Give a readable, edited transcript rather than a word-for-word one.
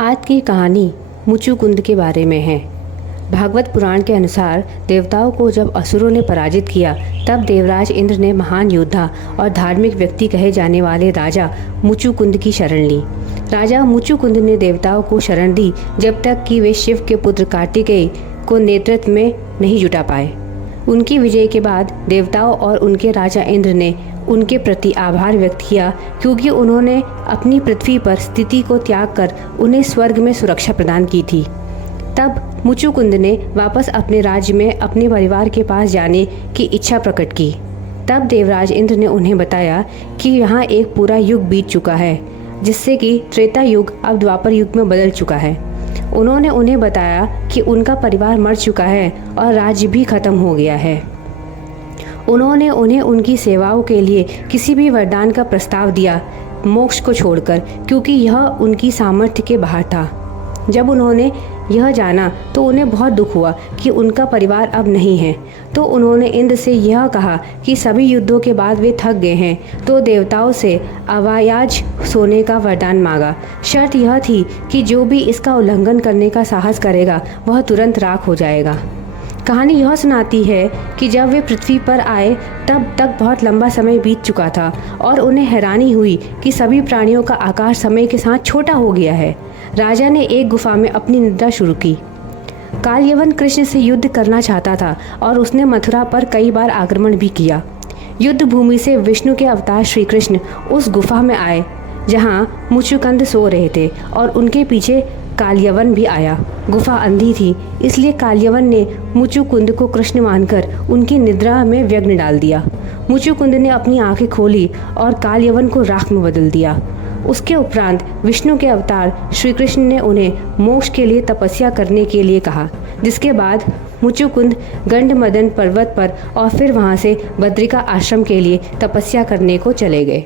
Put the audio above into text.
आज की कहानी मुचुकुंद के बारे में है। भागवत पुराण के अनुसार देवताओं को जब असुरों ने पराजित किया, तब देवराज इंद्र ने महान योद्धा और धार्मिक व्यक्ति कहे जाने वाले राजा मुचुकुंद की शरण ली। राजा मुचुकुंद ने देवताओं को शरण दी जब तक कि वे शिव के पुत्र कार्तिकेय को नेतृत्व में नहीं जुटा पाए। उनकी विजय के बाद देवताओं और उनके राजा इंद्र ने उनके प्रति आभार व्यक्त किया, क्योंकि उन्होंने अपनी पृथ्वी पर स्थिति को त्याग कर उन्हें स्वर्ग में सुरक्षा प्रदान की थी। तब मुचुकुंद ने वापस अपने राज्य में अपने परिवार के पास जाने की इच्छा प्रकट की। तब देवराज इंद्र ने उन्हें बताया कि यहाँ एक पूरा युग बीत चुका है, जिससे कि त्रेता युग अब द्वापर युग में बदल चुका है। उन्होंने उन्हें बताया कि उनका परिवार मर चुका है और राज्य भी खत्म हो गया है। उन्होंने उन्हें उनकी सेवाओं के लिए किसी भी वरदान का प्रस्ताव दिया, मोक्ष को छोड़कर, क्योंकि यह उनकी सामर्थ्य के बाहर था। जब उन्होंने यह जाना तो उन्हें बहुत दुख हुआ कि उनका परिवार अब नहीं है। तो उन्होंने इंद्र से यह कहा कि सभी युद्धों के बाद वे थक गए हैं, तो देवताओं से अवायाज सोने का वरदान मांगा। शर्त यह थी कि जो भी इसका उल्लंघन करने का साहस करेगा वह तुरंत राख हो जाएगा। कहानी यह सुनाती है कि जब वे पृथ्वी पर आए तब तक बहुत लंबा समय बीत चुका था और उन्हें हैरानी हुई कि सभी प्राणियों का आकार समय के साथ छोटा हो गया है। राजा ने एक गुफा में अपनी निद्रा शुरू की। कालयवन कृष्ण से युद्ध करना चाहता था और उसने मथुरा पर कई बार आक्रमण भी किया। युद्ध भूमि से विष्णु के अवतार श्री कृष्ण उस गुफा में आए जहां मुचुकुंद सो रहे थे और उनके पीछे कालयवन भी आया। गुफा अंधी थी, इसलिए कालयवन ने मुचुकुंद को कृष्ण मानकर उनकी निद्रा में विघ्न डाल दिया। मुचुकुंद ने अपनी आंखें खोली और कालयवन को राख में बदल दिया। उसके उपरांत विष्णु के अवतार श्री कृष्ण ने उन्हें मोक्ष के लिए तपस्या करने के लिए कहा, जिसके बाद मुचुकुंद गंडमदन पर्वत पर और फिर वहां से बद्रिका आश्रम के लिए तपस्या करने को चले गए।